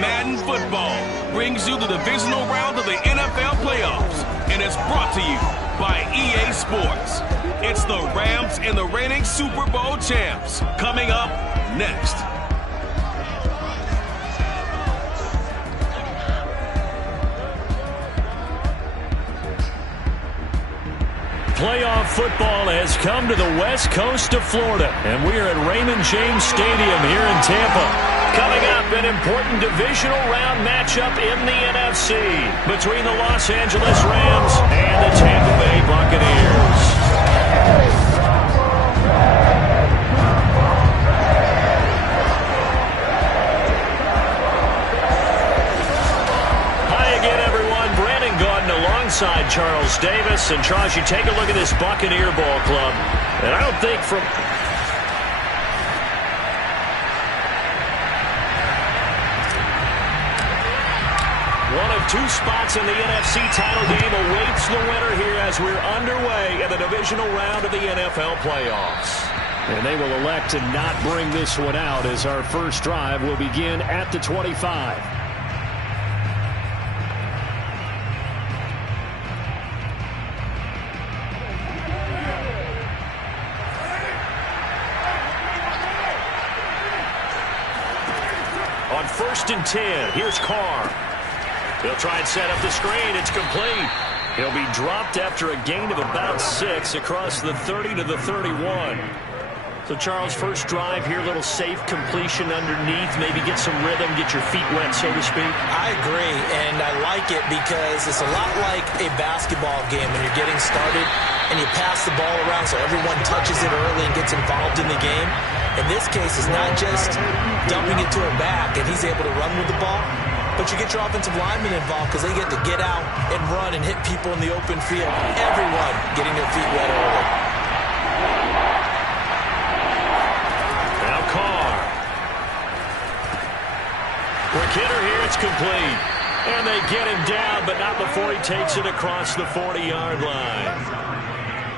Madden Football brings you the divisional round of the NFL playoffs, and it's brought to you by EA Sports. It's the Rams and the reigning Super Bowl champs. Coming up next. Playoff football has come to the west coast of Florida, and we are at Raymond James Stadium here in Tampa. Coming up, an important divisional round matchup in the NFC between the Los Angeles Rams and the Tampa Bay Buccaneers. Alongside Charles Davis. And Charles, you take a look at this Buccaneer ball club, and I don't think from one of two spots in the NFC title game awaits the winner here as we're underway in the divisional round of the NFL playoffs. And they will elect to not bring this one out as our first drive will begin at the 25. On 1st and 10, here's Carr. He'll try and set up the screen. It's complete. He'll be dropped after a gain of about 6 across the 30 to the 31. So, Charles, first drive here, little safe completion underneath. Maybe get some rhythm, get your feet wet, so to speak. I agree, and I like it because it's a lot like a basketball game when you're getting started and you pass the ball around so everyone touches it early and gets involved in the game. In this case, it's not just dumping it to him back and he's able to run with the ball, but you get your offensive linemen involved because they get to get out and run and hit people in the open field. Everyone getting their feet wet early. Now Carr. Quick hitter here, it's complete. And they get him down, but not before he takes it across the 40-yard line.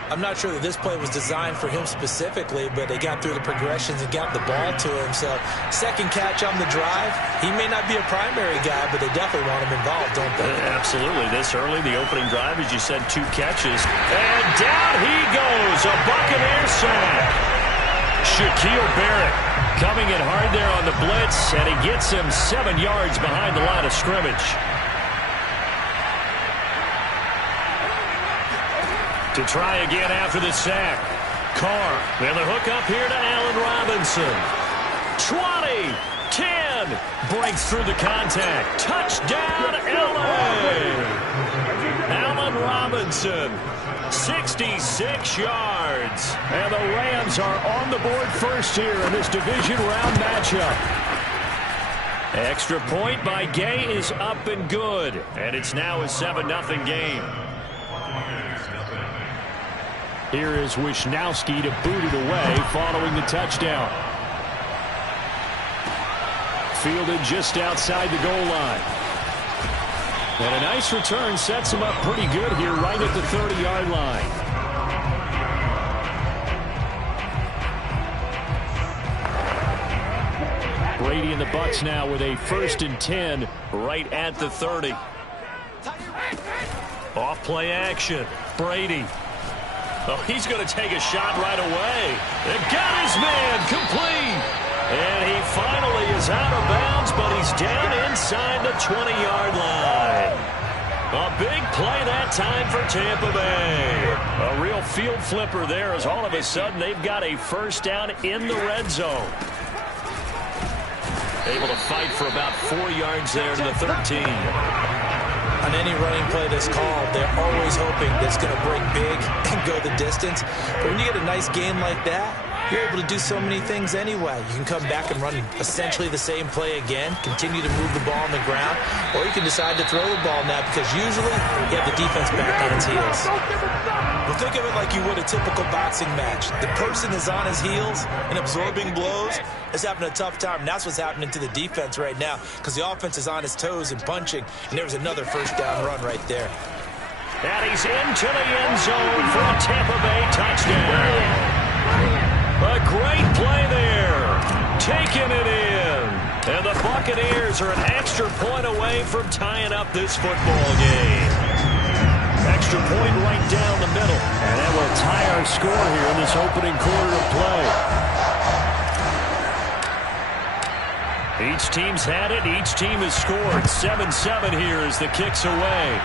I'm not sure that this play was designed for him specifically, but they got through the progressions and got the ball to him. So, second catch on the drive. He may not be a primary guy, but they definitely want him involved, don't they? Absolutely. This early, the opening drive, as you said, 2 catches. And down he goes. A Buccaneer sack. Shaquille Barrett coming in hard there on the blitz, and he gets him 7 yards behind the line of scrimmage. To try again after the sack. Carr, and the hook up here to Allen Robinson. 20, 10, breaks through the contact. Touchdown, Allen! Allen Robinson, 66 yards. And the Rams are on the board first here in this division round matchup. Extra point by Gay is up and good. And it's now a 7-0 game. Here is Wisnowski to boot it away following the touchdown. Fielded just outside the goal line. And a nice return sets him up pretty good here right at the 30-yard line. Brady and the Bucs now with a 1st and 10 right at the 30. Off play action. Brady. Oh, he's going to take a shot right away. They got his man complete. And he finally is out of bounds, but he's down inside the 20-yard line. A big play that time for Tampa Bay. A real field flipper there as all of a sudden they've got a first down in the red zone. Able to fight for about 4 yards there to the 13. On any running play that's called, they're always hoping that it's going to break big and go the distance. But when you get a nice gain like that, you're able to do so many things anyway. You can come back and run essentially the same play again, continue to move the ball on the ground, or you can decide to throw the ball now because usually you have the defense back on its heels. Well, think of it like you would a typical boxing match. The person is on his heels and absorbing blows is having a tough time. And that's what's happening to the defense right now because the offense is on his toes and punching, and there was another first down run right there. And he's into the end zone for a Tampa Bay touchdown. A great play there. Taking it in. And the Buccaneers are an extra point away from tying up this football game. Extra point right down the middle. And that will tie our score here in this opening quarter of play. Each team's had it. Each team has scored. 7-7 here as the kick's away.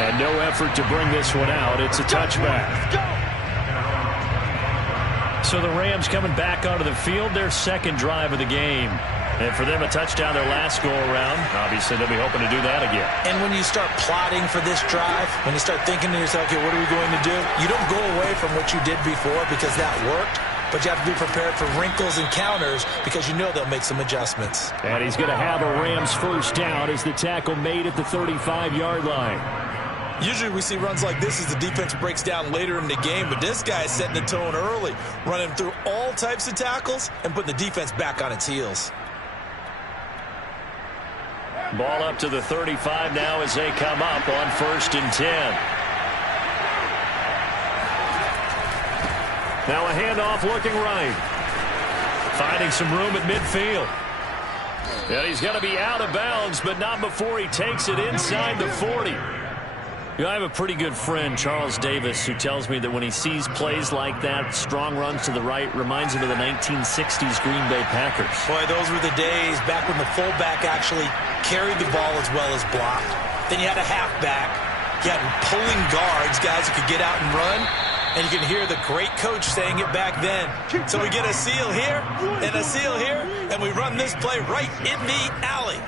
And no effort to bring this one out. It's a touchback. So the Rams coming back onto the field, their second drive of the game. And for them, a touchdown their last go-around. Obviously, they'll be hoping to do that again. And when you start plotting for this drive, when you start thinking to yourself, okay, what are we going to do? You don't go away from what you did before because that worked. But you have to be prepared for wrinkles and counters because you know they'll make some adjustments. And he's going to have a Rams first down as the tackle made at the 35-yard line. Usually we see runs like this as the defense breaks down later in the game, but this guy is setting the tone early, running through all types of tackles and putting the defense back on its heels. Ball up to the 35 now as they come up on 1st and 10. Now a handoff looking right. Finding some room at midfield. And he's going to be out of bounds, but not before he takes it inside the 40. You know, I have a pretty good friend, Charles Davis, who tells me that when he sees plays like that, strong runs to the right, reminds him of the 1960s Green Bay Packers. Boy, those were the days back when the fullback actually carried the ball as well as blocked. Then you had a halfback. You had pulling guards, guys who could get out and run. And you can hear the great coach saying it back then. So we get a seal here and a seal here, and we run this play right in the alley.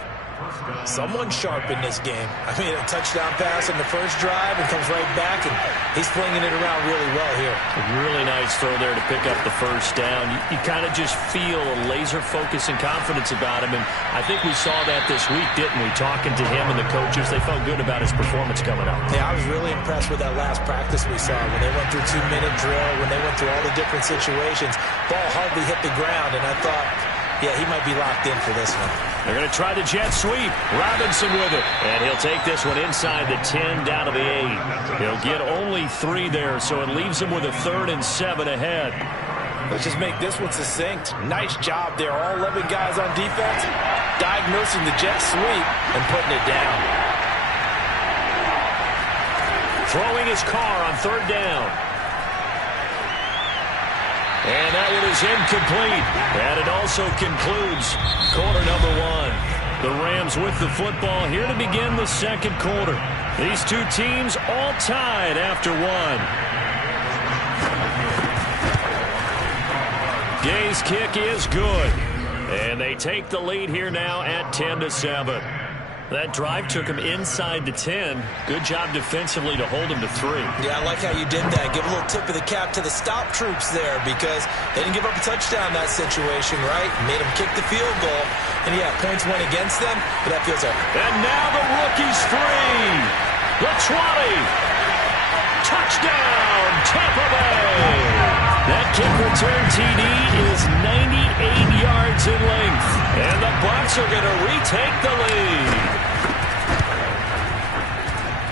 Someone sharp in this game. I mean, a touchdown pass in the first drive and comes right back, and he's flinging it around really well here. A really nice throw there to pick up the first down. You kind of just feel a laser focus and confidence about him, and I think we saw that this week, didn't we? Talking to him and the coaches, they felt good about his performance coming up. Yeah, I was really impressed with that last practice we saw when they went through 2-minute drill, when they went through all the different situations. Ball hardly hit the ground, and I thought, yeah, he might be locked in for this one. They're going to try the jet sweep. Robinson with it. And he'll take this one inside the 10 down to the 8. He'll get only 3 there, so it leaves him with a 3rd and 7 ahead. Let's just make this one succinct. Nice job there. All 11 guys on defense diagnosing the jet sweep and putting it down. Throwing his car on 3rd down. And that one is incomplete. And it also concludes quarter number 1. The Rams with the football here to begin the second quarter. These two teams all tied after 1. Gay's kick is good. And they take the lead here now at 10-7. That drive took him inside the 10. Good job defensively to hold him to 3. Yeah, I like how you did that. Give a little tip of the cap to the stop troops there because they didn't give up a touchdown in that situation, right? Made them kick the field goal. And, yeah, points went against them, but that feels over. And now the rookie's free. The 20. Touchdown, Tampa Bay. That kick return TD is 98 yards in length. And the Bucs are going to retake the lead.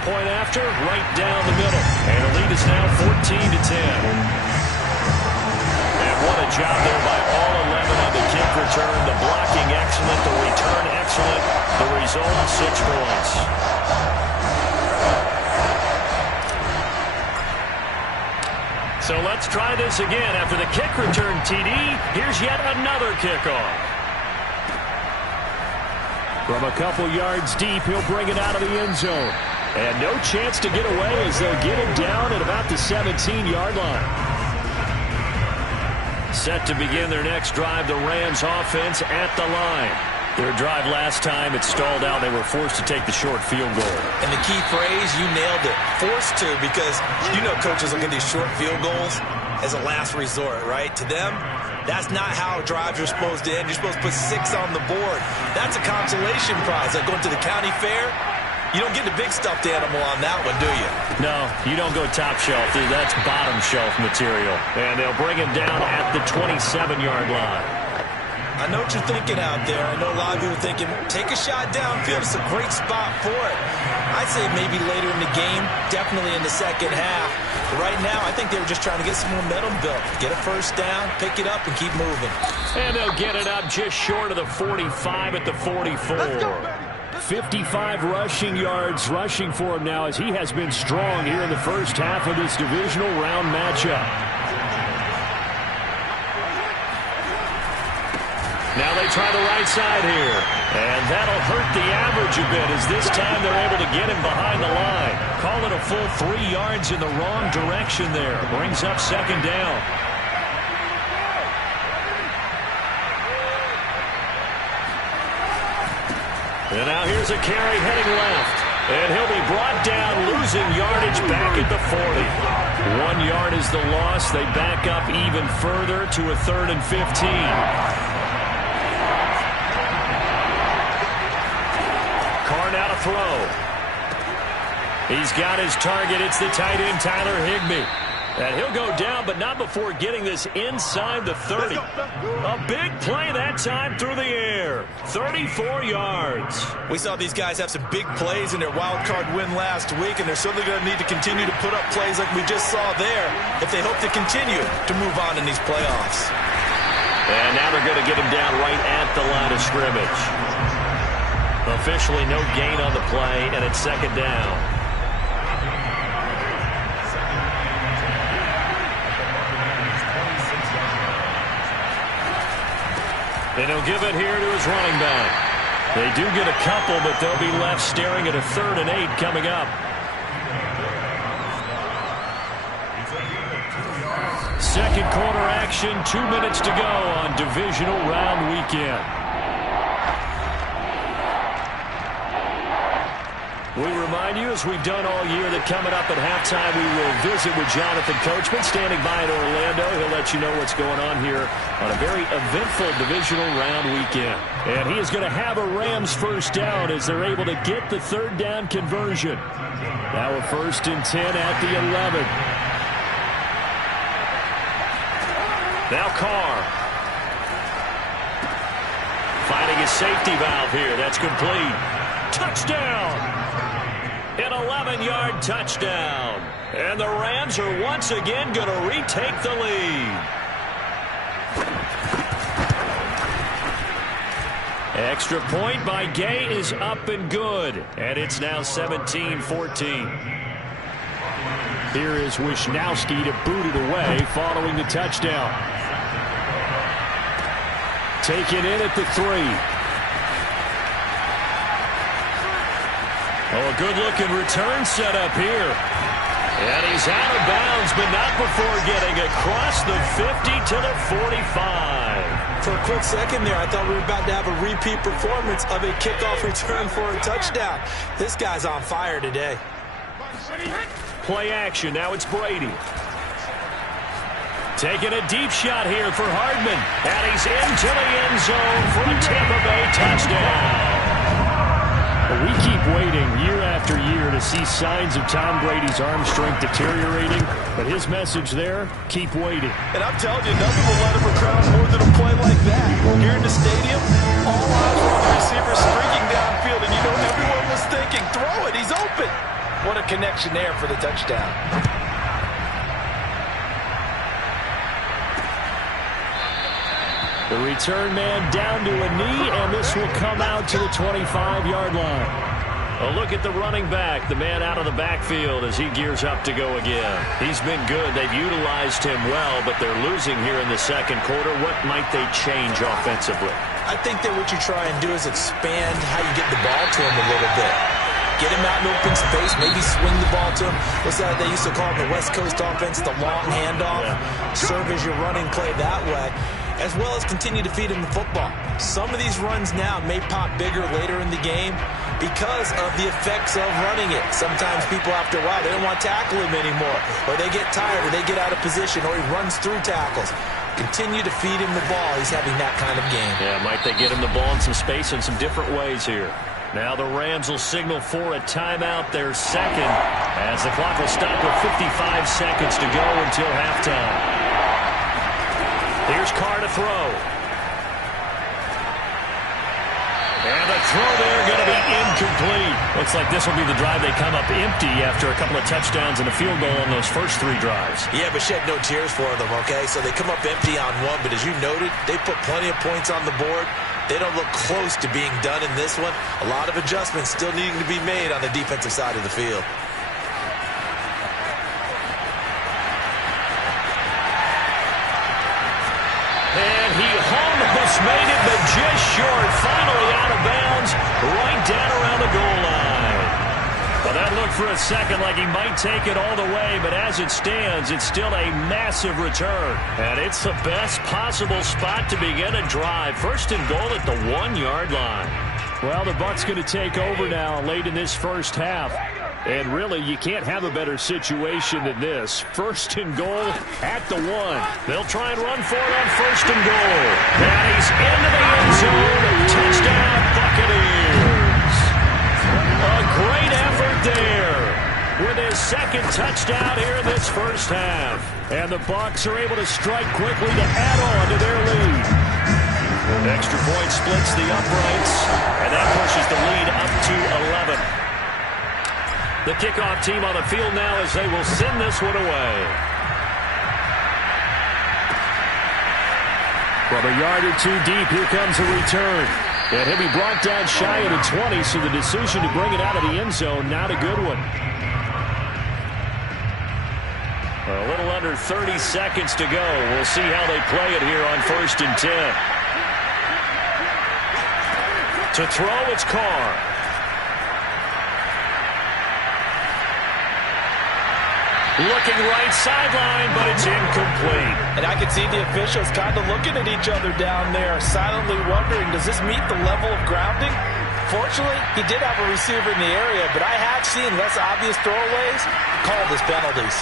Point after, right down the middle. And the lead is now 14-10. And what a job there by all 11 on the kick return. The blocking excellent, the return excellent. The result, 6 points. So let's try this again. After the kick return TD, here's yet another kickoff. From a couple yards deep, he'll bring it out of the end zone. And no chance to get away as they'll get him down at about the 17-yard line. Set to begin their next drive, the Rams offense at the line. Their drive last time, it stalled out. They were forced to take the short field goal. And the key phrase, you nailed it. Forced to, because you know coaches look at these short field goals as a last resort, right? To them, that's not how drives are supposed to end. You're supposed to put 6 on the board. That's a consolation prize. Like going to the county fair, you don't get the big stuffed animal on that one, do you? No, you don't go top shelf. That's bottom shelf material. And they'll bring him down at the 27-yard line. I know what you're thinking out there. I know a lot of you are thinking, take a shot downfield. It's a great spot for it. I'd say maybe later in the game, definitely in the second half. But right now, I think they were just trying to get some momentum built. Get a first down, pick it up, and keep moving. And they'll get it up just short of the 45 at the 44. 55 rushing yards rushing for him now as he has been strong here in the first half of this divisional round matchup. Now they try the right side here. And that'll hurt the average a bit as this time they're able to get him behind the line. Call it a full 3 yards in the wrong direction there. Brings up second down. And now here's a carry heading left. And he'll be brought down, losing yardage back at the 40. 1 yard is the loss. They back up even further to a 3rd and 15. Now to throw. He's got his target. It's the tight end, Tyler Higbee. And he'll go down, but not before getting this inside the 30. A big play that time through the air. 34 yards. We saw these guys have some big plays in their wild card win last week, and they're certainly going to need to continue to put up plays like we just saw there if they hope to continue to move on in these playoffs. And now they're going to get him down right at the line of scrimmage. Officially no gain on the play, and it's second down. And he'll give it here to his running back. They do get a couple, but they'll be left staring at a 3rd and 8 coming up. Second quarter action, 2 minutes to go on divisional round weekend. We remind you, as we've done all year, that coming up at halftime, we will visit with Jonathan Coachman, standing by in Orlando. He'll let you know what's going on here on a very eventful divisional round weekend. And he is going to have a Rams first down as they're able to get the 3rd down conversion. Now a 1st and 10 at the 11. Now Carr. Finding his safety valve here. That's complete. Touchdown! An 11-yard touchdown. And the Rams are once again going to retake the lead. Extra point by Gay is up and good. And it's now 17-14. Here is Wisnowski to boot it away following the touchdown. Taken in at the 3. Oh, a good-looking return set up here. And he's out of bounds, but not before getting across the 50 to the 45. For a quick second there, I thought we were about to have a repeat performance of a kickoff return for a touchdown. This guy's on fire today. Play action. Now it's Brady. Taking a deep shot here for Hardman. And he's into the end zone for a Tampa Bay touchdown. We keep waiting year after year to see signs of Tom Brady's arm strength deteriorating, but his message there, keep waiting. And I'm telling you, nothing will let him recrown more than a play like that. Here in the stadium, all eyes were on the receiver streaking downfield, and you know everyone was thinking, throw it, he's open. What a connection there for the touchdown. The return man down to a knee, and this will come out to the 25-yard line. A look at the running back, the man out of the backfield as he gears up to go again. He's been good. They've utilized him well, but they're losing here in the second quarter. What might they change offensively? I think that what you try and do is expand how you get the ball to him a little bit. Get him out in open space, maybe swing the ball to him. What's that they used to call in the West Coast offense, the long handoff? Yeah. Serve as your running play that way, as well as continue to feed him the football. Some of these runs now may pop bigger later in the game because of the effects of running it. Sometimes people, after a while, they don't want to tackle him anymore, or they get tired, or they get out of position, or he runs through tackles. Continue to feed him the ball. He's having that kind of game. Yeah, might they get him the ball in some space in some different ways here. Now the Rams will signal for a timeout, their second, as the clock will stop with 55 seconds to go until halftime. Here's Carr to throw. And the throw there going to be incomplete. Looks like this will be the drive they come up empty after a couple of touchdowns and a field goal on those first 3 drives. Yeah, but shed no tears for them, okay? So they come up empty on one, but as you noted, they put plenty of points on the board. They don't look close to being done in this one. A lot of adjustments still needing to be made on the defensive side of the field. And he almost made it, but just short. Finally out of bounds, right down around the goal line. Well, that looked for a second like he might take it all the way, but as it stands, it's still a massive return. And it's the best possible spot to begin a drive. First and goal at the 1-yard line. Well, the Bucs going to take over now late in this first half. And really, you can't have a better situation than this. First and goal at the 1. They'll try and run for it on first and goal. And he's into the end zone. Touchdown, Buccaneers. A great effort there with his second touchdown here in this first half. And the Bucs are able to strike quickly to add on to their lead. Extra point splits the uprights, and that pushes the lead up to 11. The kickoff team on the field now as they will send this one away. From a yard or 2 deep, here comes a return. And he'll be brought down shy of the 20, so the decision to bring it out of the end zone, not a good one. A little under 30 seconds to go. We'll see how they play it here on first and 10. To throw, it's Carr. Looking right sideline, but it's incomplete. And I can see the officials kind of looking at each other down there, silently wondering, does this meet the level of grounding? Fortunately, he did have a receiver in the area, but I have seen less obvious throwaways called as penalties.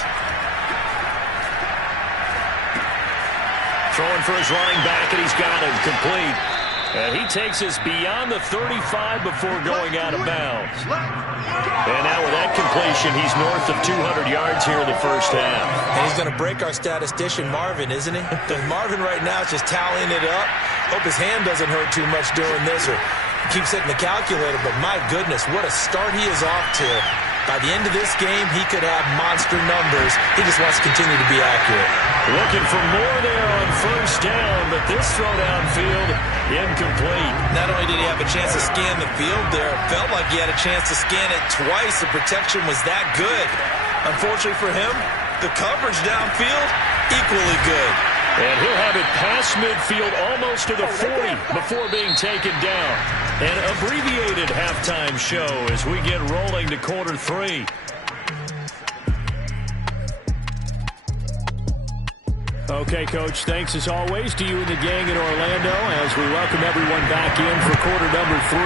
Throwing for his running back, and he's got him complete. And he takes us beyond the 35 before going out of bounds. And now with that completion, he's north of 200 yards here in the first half. And he's going to break our statistician, Marvin, isn't he? Because Marvin right now is just tallying it up. Hope his hand doesn't hurt too much doing this or keeps hitting the calculator. But my goodness, what a start he is off to. By the end of this game, he could have monster numbers. He just wants to continue to be accurate. Looking for more there on first down, but this throw downfield, incomplete. Not only did he have a chance to scan the field there, it felt like he had a chance to scan it twice. The protection was that good. Unfortunately for him, the coverage downfield, equally good. And he'll have it past midfield almost to the 40 before being taken down. An abbreviated halftime show as we get rolling to quarter 3. Okay, Coach, thanks as always to you and the gang in Orlando as we welcome everyone back in for quarter number 3.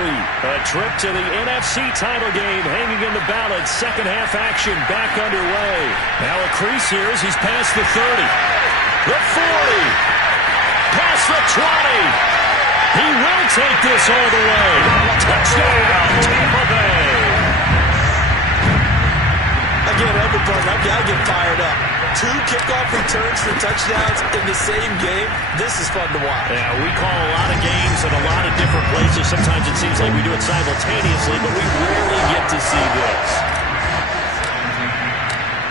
A trip to the NFC title game hanging in the balance. Second half action back underway. Now a crease here as he's past the 30. The 40. Past the 20. He will take this all the way. Touchdown, Tampa Bay. Again, everybody, I get fired up. 2 kickoff returns for touchdowns in the same game. This is fun to watch. Yeah, we call a lot of games in a lot of different places. Sometimes it seems like we do it simultaneously, but we rarely get to see this.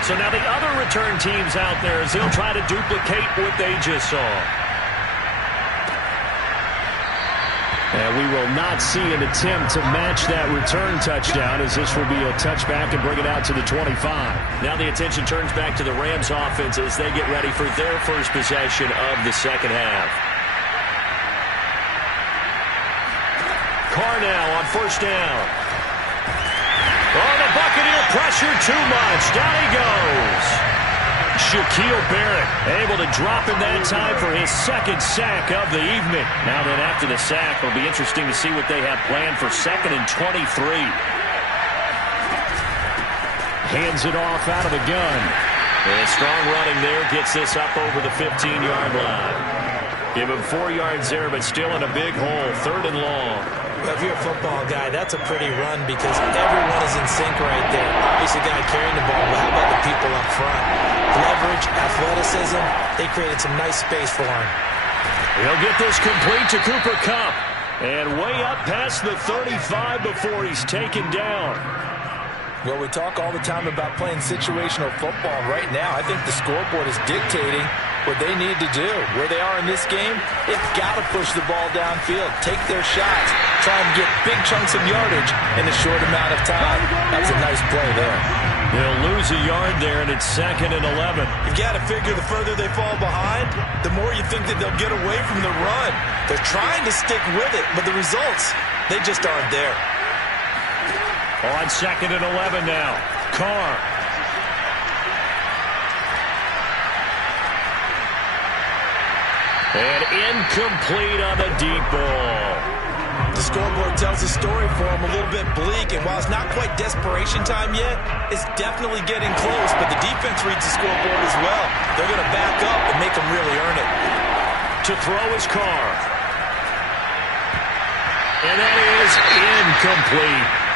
So now the other return teams out there as they'll try to duplicate what they just saw. And we will not see an attempt to match that return touchdown as this will be a touchback and bring it out to the 25. Now the attention turns back to the Rams offense as they get ready for their first possession of the second half. Carr now on first down. Oh, the Buccaneer pressure too much. Down he goes. Shaquille Barrett able to drop in that time for his second sack of the evening. Now then after the sack, it'll be interesting to see what they have planned for 2nd and 23. Hands it off out of the gun. And strong running there gets this up over the 15-yard line. Give him 4 yards there, but still in a big hole. 3rd and long. Well, if you're a football guy, that's a pretty run because everyone is in sync right there. Obviously, the guy carrying the ball, but how about the people up front? Leverage, athleticism, they created some nice space for him. He'll get this complete to Cooper Kupp. And way up past the 35 before he's taken down. Well, we talk all the time about playing situational football. Right now, I think the scoreboard is dictating what they need to do. Where they are in this game, they've got to push the ball downfield, take their shots, try and get big chunks of yardage in a short amount of time. That was a nice play there. They'll lose a yard there, and it's 2nd and 11. You've got to figure the further they fall behind, the more you think that they'll get away from the run. They're trying to stick with it, but the results, they just aren't there. On 2nd and 11 now. Carr. And incomplete on the deep ball. The scoreboard tells a story for him, a little bit bleak, and while it's not quite desperation time yet, it's definitely getting close, but the defense reads the scoreboard as well. They're going to back up and make them really earn it. To throw is Carr. And that is incomplete.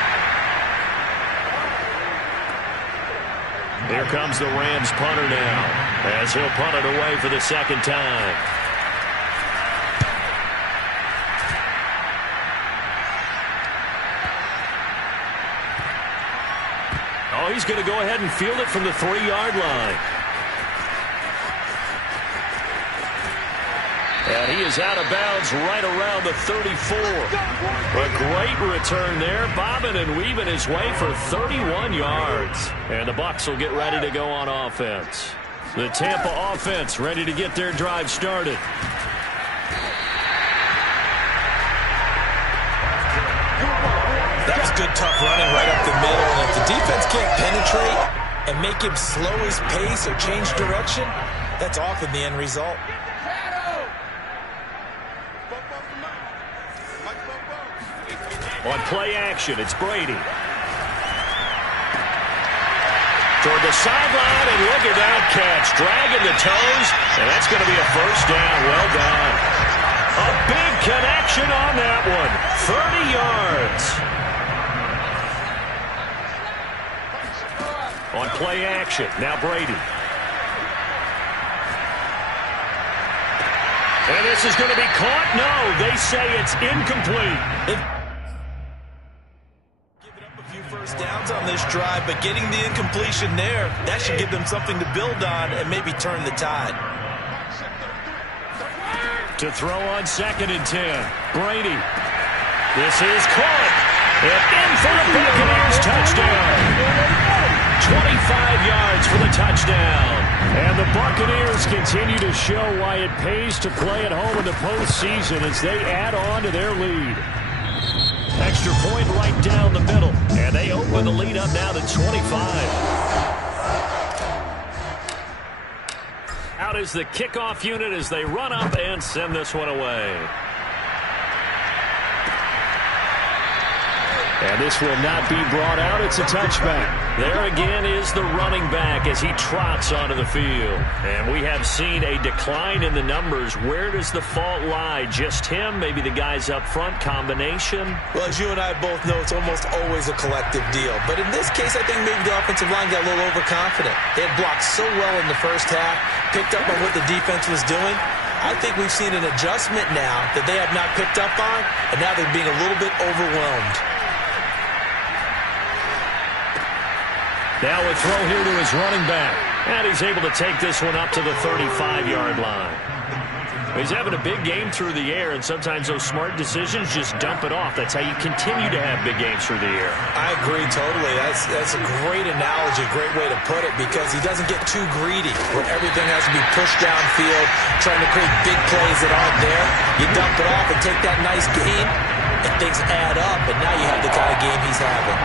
Here comes the Rams punter now, as he'll punt it away for the 2nd time. Oh, he's going to go ahead and field it from the 3-yard line. And he is out of bounds right around the 34. A great return there, bobbing and weaving his way for 31 yards. And the Bucs will get ready to go on offense. The Tampa offense ready to get their drive started. That was good, tough running right up the middle. And if the defense can't penetrate and make him slow his pace or change direction, that's often the end result. On play action, it's Brady. Toward the sideline, and look at that catch. Dragging the toes, and that's going to be a first down. Well done. A big connection on that one. 30 yards. On play action, now Brady. And this is going to be caught? No, they say it's incomplete. First downs on this drive, but getting the incompletion there, that should give them something to build on and maybe turn the tide. To throw on 2nd and 10, Brady. This is caught. And in for the Buccaneers touchdown. 25 yards for the touchdown. And the Buccaneers continue to show why it pays to play at home in the postseason as they add on to their lead. Extra point right down the middle. And they open the lead up now to 25. Out is the kickoff unit as they run up and send this one away. And this will not be brought out. It's a touchback. There again is the running back as he trots onto the field. And we have seen a decline in the numbers. Where does the fault lie? Just him? Maybe the guys up front? Combination? Well, as you and I both know, it's almost always a collective deal. But in this case, I think maybe the offensive line got a little overconfident. They had blocked so well in the first half, picked up on what the defense was doing. I think we've seen an adjustment now that they have not picked up on, and now they're being a little bit overwhelmed. Now a throw here to his running back. And he's able to take this one up to the 35-yard line. He's having a big game through the air, and sometimes those smart decisions just dump it off. That's how you continue to have big games through the air. I agree totally. That's a great analogy, great way to put it, because he doesn't get too greedy where everything has to be pushed downfield, trying to create big plays that aren't there. You dump it off and take that nice gain, and things add up, and now you have the kind of game he's having.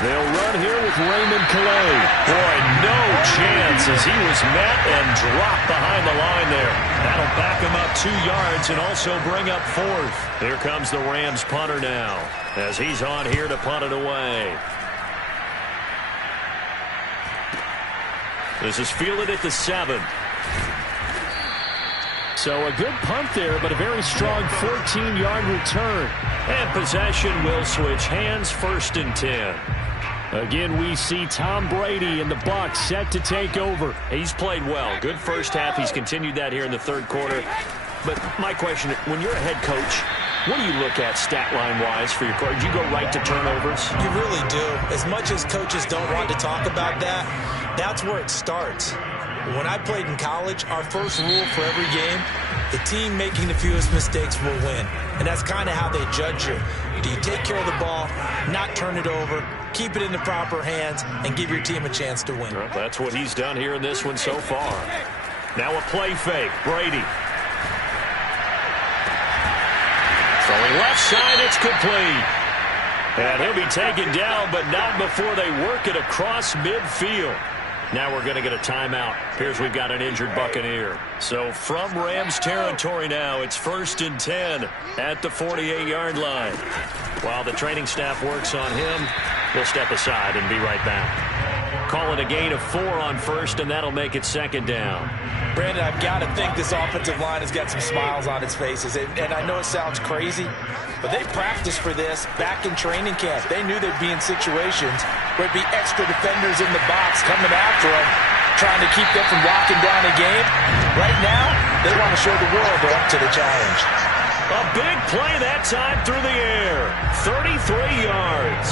They'll run here with Raymond Calais. Boy, no chance as he was met and dropped behind the line there. That'll back him up 2 yards and also bring up 4th. Here comes the Rams punter now as he's on here to punt it away. This is fielded at the 7. So a good punt there, but a very strong 14-yard return. And possession will switch hands, 1st and 10. Again, we see Tom Brady and the Bucs set to take over. He's played well. Good first half. He's continued that here in the third quarter. But my question, when you're a head coach, what do you look at stat line-wise for your court? Do you go right to turnovers? You really do. As much as coaches don't want to talk about that, that's where it starts. When I played in college, our first rule for every game, the team making the fewest mistakes will win. And that's kind of how they judge you. Do you take care of the ball, not turn it over, keep it in the proper hands, and give your team a chance to win? Well, that's what he's done here in this one so far. Now a play fake. Brady. Throwing left side, it's complete. And he'll be taken down, but not before they work it across midfield. Now we're going to get a timeout. Appears we've got an injured Buccaneer. So from Rams territory now, it's 1st and 10 at the 48-yard line. While the training staff works on him, we'll step aside and be right back. Call it a gain of 4 on first, and that'll make it 2nd down. Brandon, I've got to think this offensive line has got some smiles on its faces. And I know it sounds crazy, but they practiced for this back in training camp. They knew they'd be in situations where it'd be extra defenders in the box coming after them, trying to keep them from locking down a game. Right now, they want to show the world they're up to the challenge. A big play that time through the air. 33 yards.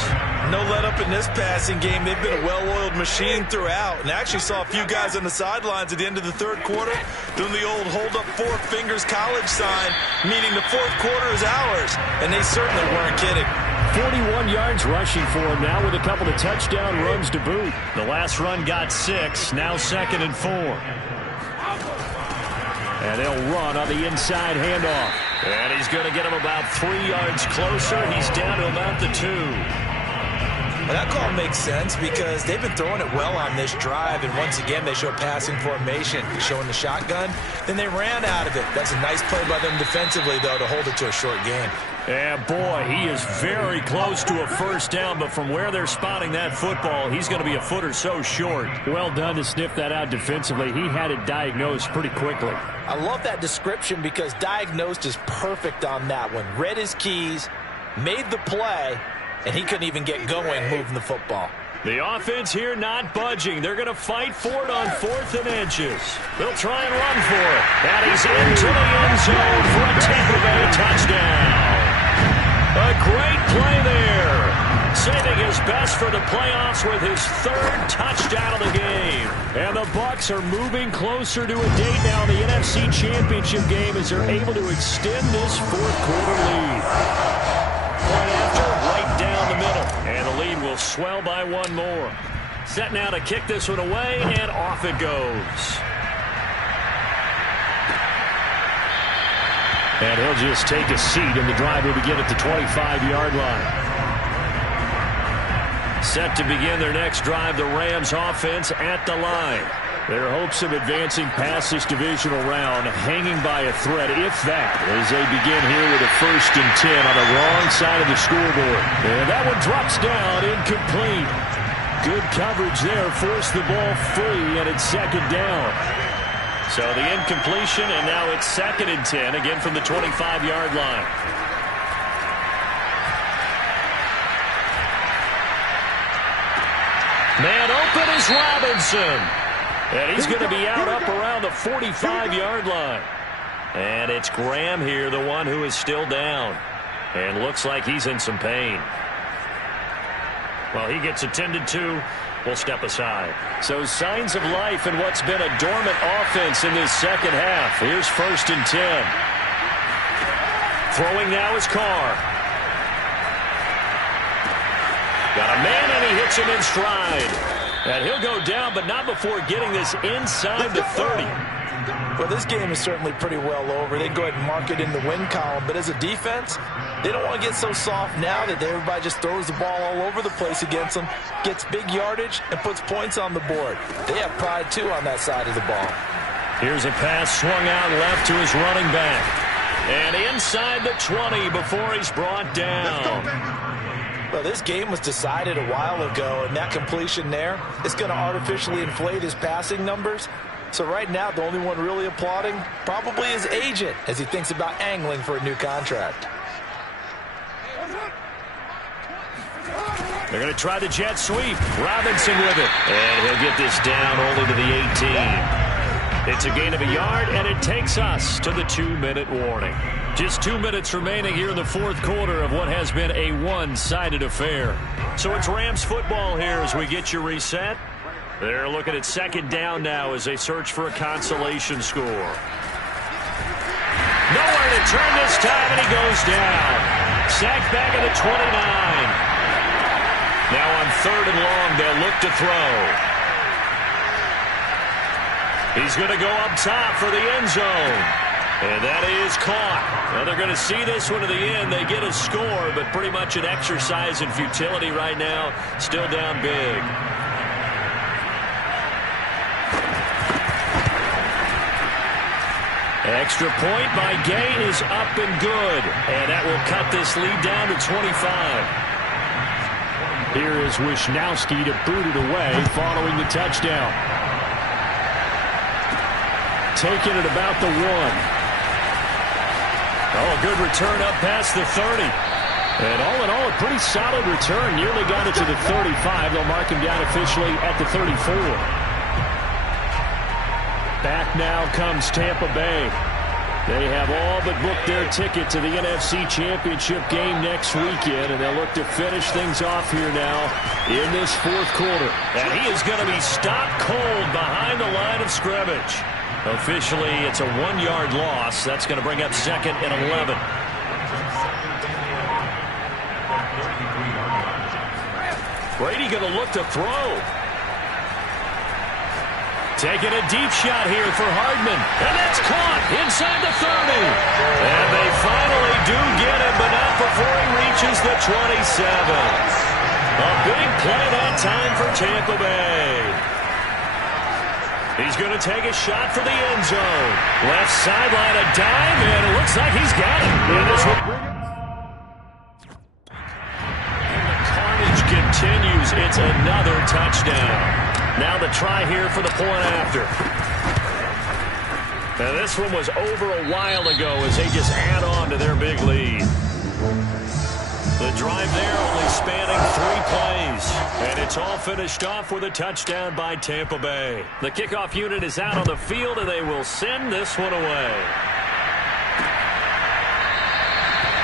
No let up in this passing game. They've been a well-oiled machine throughout. And I actually saw a few guys on the sidelines at the end of the third quarter doing the old hold up 4 fingers college sign, meaning the fourth quarter is ours. And they certainly weren't kidding. 41 yards rushing for him now with a couple of touchdown runs to boot. The last run got 6. Now 2nd and 4. And they'll run on the inside handoff. And he's going to get him about 3 yards closer. He's down to about the 2. Well, that call makes sense because they've been throwing it well on this drive, and once again they show passing formation, showing the shotgun. Then they ran out of it. That's a nice play by them defensively, though, to hold it to a short game. Yeah, boy, he is very close to a first down, but from where they're spotting that football, he's going to be a foot or so short. Well done to sniff that out defensively. He had it diagnosed pretty quickly. I love that description because diagnosed is perfect on that one. Read his keys, made the play, and he couldn't even get going moving the football. The offense here not budging. They're going to fight for it on 4th and inches. They'll try and run for it. And he's into the end zone for a Tampa Bay touchdown. A great play there. Saving his best for the playoffs with his 3rd touchdown of the game. And the Bucs are moving closer to a date now in the NFC Championship game as they're able to extend this 4th quarter lead. Point after, right down the middle. And the lead will swell by 1 more. Set now to kick this one away, and off it goes. And he'll just take a seat, and the drive will begin at the 25-yard line. Set to begin their next drive, the Rams offense at the line. Their hopes of advancing past this divisional round hanging by a thread, if that, as they begin here with a 1st and 10 on the wrong side of the scoreboard. And that one drops down, incomplete. Good coverage there, forced the ball free, and it's 2nd down. So the incompletion, and now it's 2nd and 10, again from the 25-yard line. Man open is Robinson. And he's going to be out up around the 45-yard line. And it's Graham here, the one who is still down. And looks like he's in some pain. Well, he gets attended to. We'll step aside. So signs of life in what's been a dormant offense in this 2nd half. Here's 1st and 10. Throwing now is Carr. Got a man, and he hits him in stride. And he'll go down, but not before getting this inside the 30. Well, this game is certainly pretty well over. They go ahead and mark it in the win column. But as a defense, they don't want to get so soft now that everybody just throws the ball all over the place against them, gets big yardage, and puts points on the board. They have pride, too, on that side of the ball. Here's a pass swung out left to his running back. And inside the 20 before he's brought down. Well, this game was decided a while ago, and that completion there is going to artificially inflate his passing numbers. So right now, the only one really applauding probably his agent as he thinks about angling for a new contract. They're going to try the jet sweep. Robinson with it. And he'll get this down only to the 18. It's a gain of a yard, and it takes us to the 2-minute warning. Just 2 minutes remaining here in the fourth quarter of what has been a one-sided affair. So it's Rams football here as we get you reset. They're looking at second down now as they search for a consolation score. Nowhere to turn this time, and he goes down. Sacked back at the 29. Now on 3rd and long, they'll look to throw. He's going to go up top for the end zone. And that is caught. Well, they're going to see this one to the end. They get a score, but pretty much an exercise in futility right now. Still down big. Extra point by Gay is up and good. And that will cut this lead down to 25. Here is Wisnowski to boot it away following the touchdown. Taking it about the 1. Oh, a good return up past the 30. And all in all, a pretty solid return. Nearly got it to the 35. They'll mark him down officially at the 34. Back now comes Tampa Bay. They have all but booked their ticket to the NFC Championship game next weekend, and they'll look to finish things off here now in this fourth quarter. And he is going to be stopped cold behind the line of scrimmage. Officially, it's a 1-yard loss. That's going to bring up 2nd and 11. Brady going to look to throw. Taking a deep shot here for Hardman. And that's caught inside the 30. And they finally do get him, but not before he reaches the 27. A big play that time for Tampa Bay. He's going to take a shot for the end zone. Left sideline, a dive, and it looks like he's got it. And this one. And the carnage continues. It's another touchdown. Now the try here for the point after. Now this one was over a while ago as they just add on to their big lead. The drive there only spanning 3 plays. And it's all finished off with a touchdown by Tampa Bay. The kickoff unit is out on the field, and they will send this one away.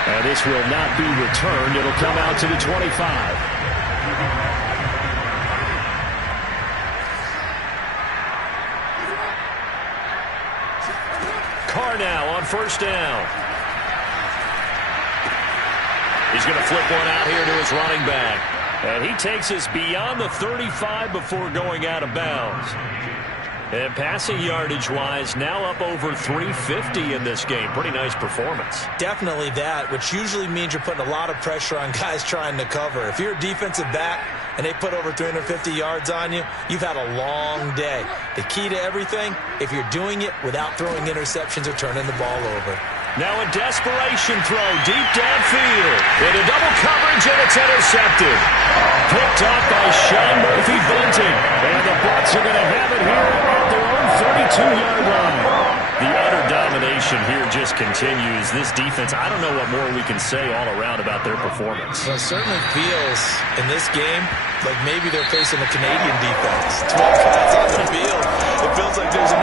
And this will not be returned. It'll come out to the 25. Carr now on 1st down. He's going to flip one out here to his running back. And he takes us beyond the 35 before going out of bounds. And passing yardage-wise, now up over 350 in this game. Pretty nice performance. Definitely that, which usually means you're putting a lot of pressure on guys trying to cover. If you're a defensive back and they put over 350 yards on you, you've had a long day. The key to everything, if you're doing it without throwing interceptions or turning the ball over. Now a desperation throw deep downfield. Into double coverage, and it's intercepted. Picked off by Sean Murphy-Bunting. And the Bucs are going to have it here at their own 32-yard line. The utter domination here just continues. This defense, I don't know what more we can say all around about their performance. Well, it certainly feels in this game like maybe they're facing a Canadian defense. 12 guys on the field. It feels like there's an